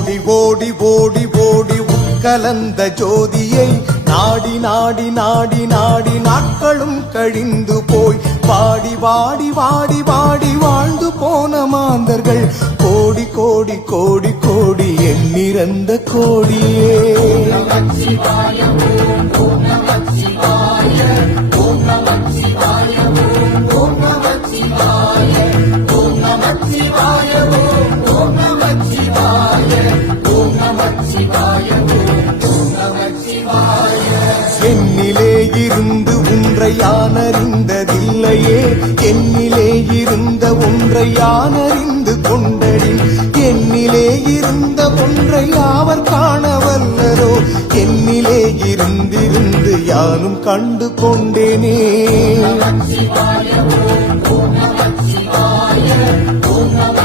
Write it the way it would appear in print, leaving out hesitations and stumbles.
ஓடி ஓடி ஓடி ஓடி உட்கலந்த ஜோதியை நாடி நாடி நாடி நாடி நாட்களும் கழிந்து போய் வாடி வாடி வாடி வாடி வாழ்ந்து போன மாந்தர்கள் கோடி கோடி கோடி கோடி எண்ணிறந்த கோடியே. என்னிலே இருந்து ஒன்றை யான் அறிந்ததில்லையே, என்னிலே இருந்த ஒன்றை யான் அறிந்து கொண்டடி, என்னிலே இருந்த ஒன்றை யாவர் காணவல்லரோ, என்னிலே இருந்திருந்து யானும் கண்டு கொண்டேனே. ஓம் நம சிவாய, ஓம் நம சிவாய, ஓம் நம